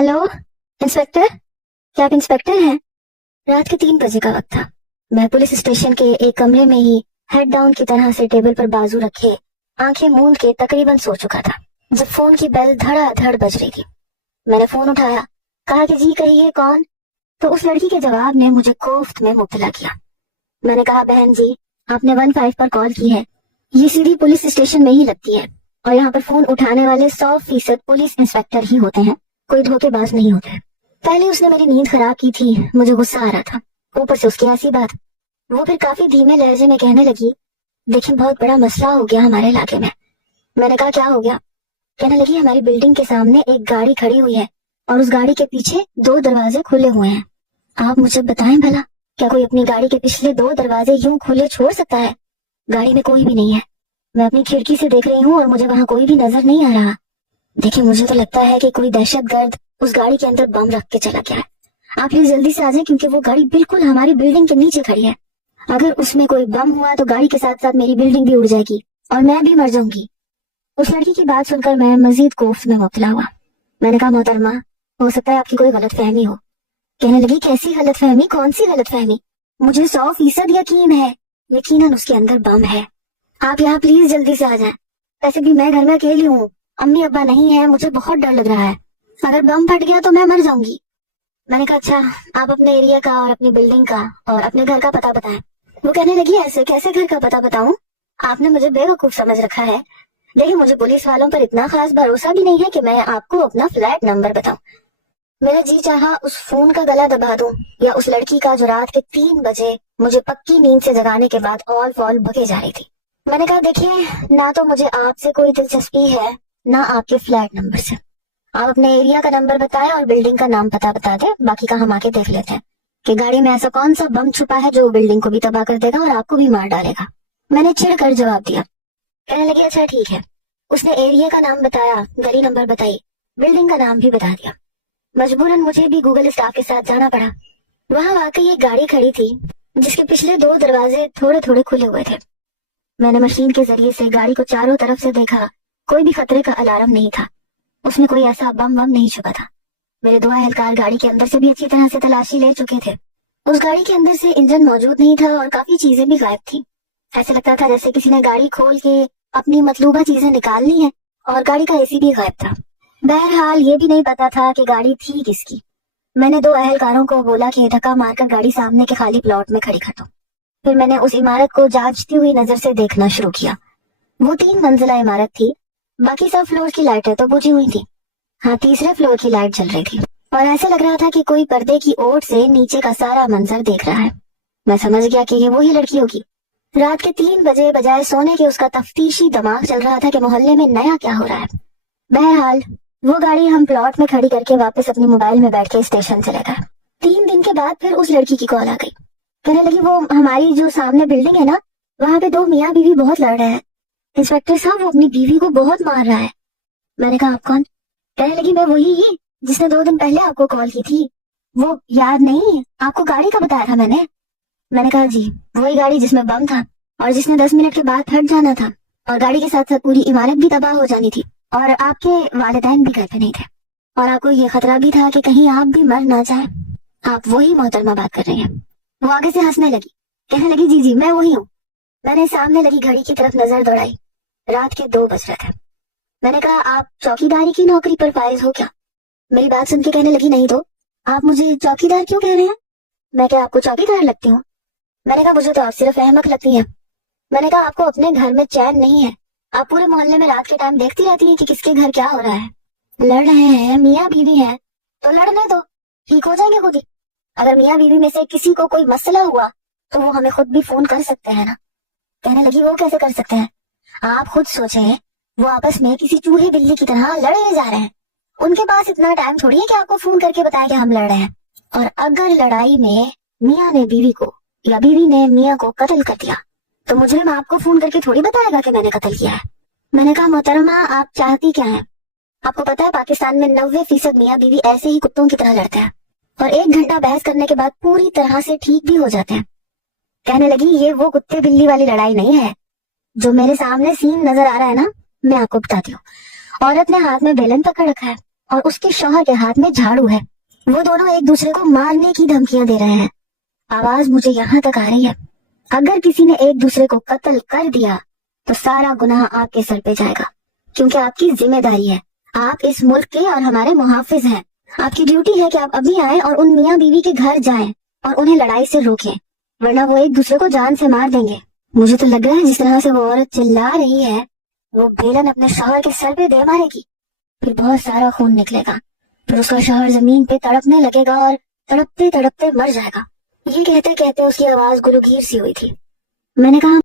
Hello inspector, क्या आप inspector हैं? रात के 3 बजे का वक्त था। मैं पुलिस स्टेशन के एक कमरे में ही हेड डाउन की तरह से टेबल पर बाजू रखे आंखें मूंद के तकरीबन सो चुका था जब फोन की बेल धड़ाधड़ बज रही थी। मैंने फोन उठाया, कहा कि जी कहिए कौन। तो उस लड़की के जवाब ने मुझे कोफ्त में मुब्तला किया। मैंने कहा, बहन जी आपने 15 पर कॉल की है, ये सीधी पुलिस स्टेशन में ही लगती है और यहाँ पर फोन उठाने वाले 100% पुलिस इंस्पेक्टर ही होते हैं, कोई धोखेबाज नहीं होते। पहले उसने मेरी नींद खराब की थी, मुझे गुस्सा आ रहा था, ऊपर से उसकी ऐसी बात। वो फिर काफी धीमे लहजे में कहने लगी, देखिए बहुत बड़ा मसला हो गया हमारे इलाके में। मैंने कहा, क्या हो गया? कहने लगी, हमारी बिल्डिंग के सामने एक गाड़ी खड़ी हुई है और उस गाड़ी के पीछे 2 दरवाजे खुले हुए हैं। आप मुझे बताएं भला, क्या कोई अपनी गाड़ी के पिछले 2 दरवाजे यूं खुले छोड़ सकता है? गाड़ी में कोई भी नहीं है, मैं अपनी खिड़की से देख रही हूँ और मुझे वहाँ कोई भी नजर नहीं आ रहा। देखिए मुझे तो लगता है कि कोई दहशतगर्द उस गाड़ी के अंदर बम रख के चला गया है। आप प्लीज जल्दी से आ जाएं क्योंकि वो गाड़ी बिल्कुल हमारी बिल्डिंग के नीचे खड़ी है। अगर उसमें कोई बम हुआ तो गाड़ी के साथ साथ मेरी बिल्डिंग भी उड़ जाएगी और मैं भी मर जाऊंगी। उस लड़की की बात सुनकर मैं मजीद कोफ्त में मुब्तला हुआ। मैंने कहा, मोहतरमा हो सकता है आपकी कोई गलत फहमी हो। कहने लगी, कैसी गलत फहमी? कौन सी गलत फहमी? मुझे 100% यकीन है, यकीनन उसके अंदर बम है। आप यहाँ प्लीज जल्दी से आ जाएं। वैसे भी मैं घर में अकेली हूँ, अम्मी अब्बा नहीं है, मुझे बहुत डर लग रहा है, अगर बम फट गया तो मैं मर जाऊंगी। मैंने कहा, अच्छा आप अपने एरिया का और अपनी बिल्डिंग का और अपने घर का पता बताएं। वो कहने लगी, ऐसे कैसे घर का पता बताऊं? आपने मुझे बेवकूफ समझ रखा है। देखिए मुझे पुलिस वालों पर इतना खास भरोसा भी नहीं है कि मैं आपको अपना फ्लैट नंबर बताऊं। मेरा जी चाहा उस फोन का गला दबा दूं या उस लड़की का जो रात के 3 बजे मुझे पक्की नींद से जगाने के बाद ऑल फॉल बके जा रही थी। मैंने कहा, देखिए ना तो मुझे आपसे कोई दिलचस्पी है ना आपके फ्लैट नंबर से। आप अपने एरिया का नंबर बताएं और बिल्डिंग का नाम पता बता दें, बाकी का हम आके देख लेते हैं कि गाड़ी में ऐसा कौन सा बम छुपा है जो बिल्डिंग को भी तबाह कर देगा और आपको भी मार डालेगा। मैंने चिढ़कर जवाब दिया। कहने लगी, अच्छा ठीक है। उसने एरिया का नाम बताया, गली नंबर बताई, बिल्डिंग का नाम भी बता दिया। मजबूरन मुझे भी गूगल स्टाफ के साथ जाना पड़ा। वहाँ वाकई एक गाड़ी खड़ी थी जिसके पिछले 2 दरवाजे थोड़े थोड़े खुले हुए थे। मैंने मशीन के जरिए से गाड़ी को चारों तरफ से देखा, कोई भी खतरे का अलार्म नहीं था, उसमें कोई ऐसा बम वम नहीं छुपा था। मेरे 2 एहलकार गाड़ी के अंदर से भी अच्छी तरह से तलाशी ले चुके थे। उस गाड़ी के अंदर से इंजन मौजूद नहीं था और काफी चीजें भी गायब थी। ऐसे लगता था जैसे किसी ने गाड़ी खोल के अपनी मतलूबा चीजें निकाल ली है और गाड़ी का एसी भी गायब था। बहरहाल ये भी नहीं पता था कि गाड़ी थी किसकी। मैंने 2 एहलकारों को बोला कि धक्का मारकर गाड़ी सामने के खाली प्लॉट में खड़ी कर दो। फिर मैंने उस इमारत को जांचती हुई नजर से देखना शुरू किया। वो 3 मंजिला इमारत थी, बाकी सब फ्लोर की लाइटें तो बुझी हुई थी। हाँ, तीसरे फ्लोर की लाइट जल रही थी और ऐसा लग रहा था कि कोई पर्दे की ओट से नीचे का सारा मंजर देख रहा है। मैं समझ गया कि ये वही लड़की होगी। रात के 3 बजे बजाय सोने के उसका तफ्तीशी दिमाग चल रहा था कि मोहल्ले में नया क्या हो रहा है। बहरहाल वो गाड़ी हम प्लॉट में खड़ी करके वापस अपने मोबाइल में बैठ के स्टेशन चले गए। 3 दिन के बाद फिर उस लड़की की कॉल आ गई। कहने लगी, वो हमारी जो सामने बिल्डिंग है ना, वहाँ पे 2 मियाँ बीवी बहुत लड़ रहे हैं। इंस्पेक्टर साहब वो अपनी बीवी को बहुत मार रहा है। मैंने कहा, आप कौन? कहने लगी, मैं वही ही जिसने 2 दिन पहले आपको कॉल की थी। वो याद नहीं? आपको गाड़ी का बताया था मैंने। मैंने कहा, जी वही गाड़ी जिसमें बम था और जिसने 10 मिनट के बाद हट जाना था और गाड़ी के साथ साथ पूरी इमारत भी तबाह हो जानी थी और आपके वालिदैन भी घर पे नहीं थे और आपको ये खतरा भी था कि कहीं आप भी मर ना जाए। आप वही मोहतरमा बात कर रही हैं। वो आगे से हंसने लगी, कहने लगी, जी जी मैं वही हूँ। मैंने सामने लगी घड़ी की तरफ नजर दौड़ाई। रात के 2 बज रहे थे। मैंने कहा, आप चौकीदारी की नौकरी पर फाइज हो क्या? मेरी बात सुन के कहने लगी, नहीं तो आप मुझे चौकीदार क्यों कह रहे हैं? मैं क्या आपको चौकीदार लगती हूँ? मैंने कहा, मुझे तो आप सिर्फ अहमक लगती हैं। मैंने कहा, आपको अपने घर में चैन नहीं है? आप पूरे मोहल्ले में रात के टाइम देखती रहती हैं कि किसके घर क्या हो रहा है। लड़ रहे हैं, मियाँ बीवी हैं, तो लड़ने दो, ठीक हो जाएंगे खुद ही। अगर मियाँ बीवी में से किसी को कोई मसला हुआ तो वो हमें खुद भी फोन कर सकते हैं ना। कहने लगी, वो कैसे कर सकते हैं? आप खुद सोचें, वो आपस में किसी चूहे बिल्ली की तरह लड़े जा रहे हैं। उनके पास इतना टाइम थोड़ी है कि आपको फोन करके बताए कि हम लड़ रहे हैं। और अगर लड़ाई में मियाँ ने बीवी को या बीवी ने मियाँ को कत्ल कर दिया तो मुजरिम आपको फोन करके थोड़ी बताएगा कि मैंने कत्ल किया है। मैंने कहा, मोहतरमा आप चाहती क्या है? आपको पता है पाकिस्तान में 90% मियाँ बीवी ऐसे ही कुत्तों की तरह लड़ते हैं और 1 घंटा बहस करने के बाद पूरी तरह से ठीक भी हो जाते हैं। कहने लगी, ये वो कुत्ते बिल्ली वाली लड़ाई नहीं है जो मेरे सामने सीन नजर आ रहा है ना। मैं आपको बताती हूँ। औरत ने हाथ में बेलन पकड़ रखा है اور اس کے شوہر کے ہاتھ میں جھاڑو ہے. وہ دونوں ایک دوسرے کو مارنے کی دھمکیاں دے رہے ہیں. آواز مجھے یہاں تک آ رہی ہے. اگر کسی نے ایک دوسرے کو قتل کر دیا تو سارا گناہ آپ کے سر پہ جائے گا، کیونکہ آپ کی ذمہ داری ہے. آپ اس ملک کے اور ہمارے محافظ ہیں. آپ کی ڈیوٹی ہے کہ آپ ابھی آئیں اور ان میاں بیوی کے گھر جائیں اور انہیں لڑائی سے روکیں، ورنہ وہ ایک دوسرے کو جان سے مار دیں گے. مجھے تو لگ رہا ہے جس طرح سے وہ عورت چلا رہی ہے وہ بیلن اپنے شوہر کے سر پہ دے مارے گی، پھر بہت سارا خون نکلے گا، پھر اس کا شوہر زمین پہ تڑپنے لگے گا اور تڑپتے تڑپتے مر جائے گا. یہ کہتے کہتے اس کی آواز گلوگیر سی ہوئی تھی. میں نے کہا